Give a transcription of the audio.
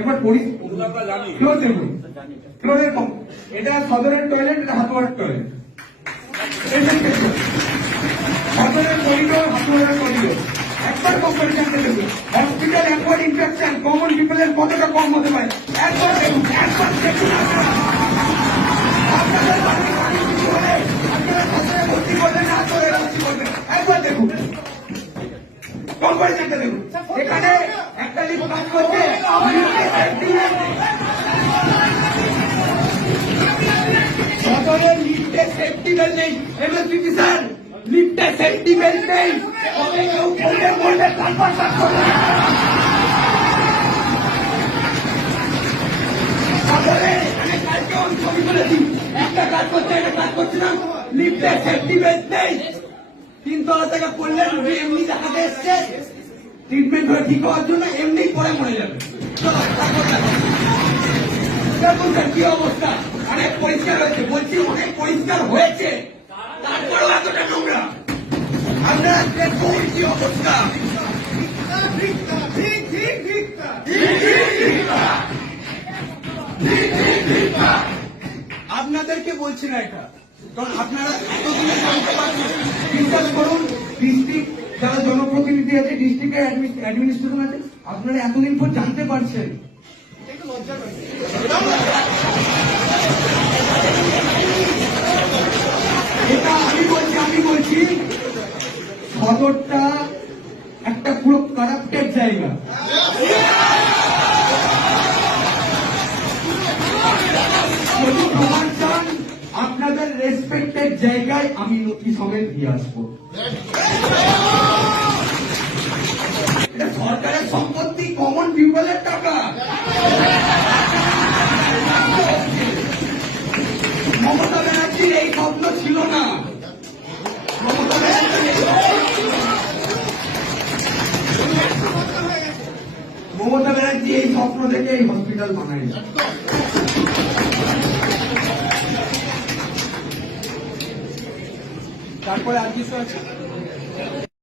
একবার এটা সদরের টয়লেট, এটা হাতুয়ার টয়লেট, সদরের করিডোর, হাতুয়ার করিডোর। একবার কম্পারিজনটা দেখুন। হসপিটাল অ্যাকোয়ার্ড ইনফেকশন কমন পিপলের কতটা কম হতে পারে একবার দেখুন, একবার দেখুন। আপনাদের আপনারা সদরে ভর্তি করবেন না, হাতুয়ারে ভর্তি করবেন, একবার দেখুন কম্পারিজনটা দেখুন। এখানে একটা লিফট কাজ করছে, সদরের লিফটে সেফটি বেল্ট নেই। এমএসপি স্যার, লিফটে সেফটি বেল্ট নেই, তবে কেউ পড়লে পড়লে তারপর সদরে এখানে কালকে আমি ছবি তুলেছি, একটা কাজ করছে, একটা কাজ করছে না, লিফটে সেফটি বেল্ট নেই। 3 তলা থেকে পড়লে এমনি দেখাতে এসছে, ট্রিটমেন্ট হয়ে ঠিক হওয়ার জন্য এমনি পরে মরে যাবে। দেখুন স্যার কি অবস্থা, অনেক পরিষ্কার হয়েছে, বলছি অনেক পরিষ্কার হয়েছে, তারপরেও এতটা নোংরা। আপনারা দেখুন কি অবস্থা। আপনাদেরকে বলছি না এটা, কারণ আপনারা এতদিনে জানতে পারছেন। বিশ্বাস করুন, ডিস্ট্রিক্ট যারা জনপ্রতিনিধি আছে, ডিস্ট্রিক্টের অ্যাডমিনিস্ট্রেশন আছে, আপনারা এতদিন পর জানতে পারছেন। এটা আমি বলছি সদরটা একটা পুরো কারাপ্টেড জায়গা। যদি প্রমাণ চান, আপনাদের রেসপেক্টেড জায়গায় আমি নথি সমেত দিয়ে আসবো। এটা সরকারের সম্পত্তি, কমন পিপলের টাকা। মমতা ব্যানার্জির এই স্বপ্ন ছিল না। মমতা ব্যানার্জি এই স্বপ্ন থেকে এই হসপিটাল বানায়। তারপরে আর কিছু আছে।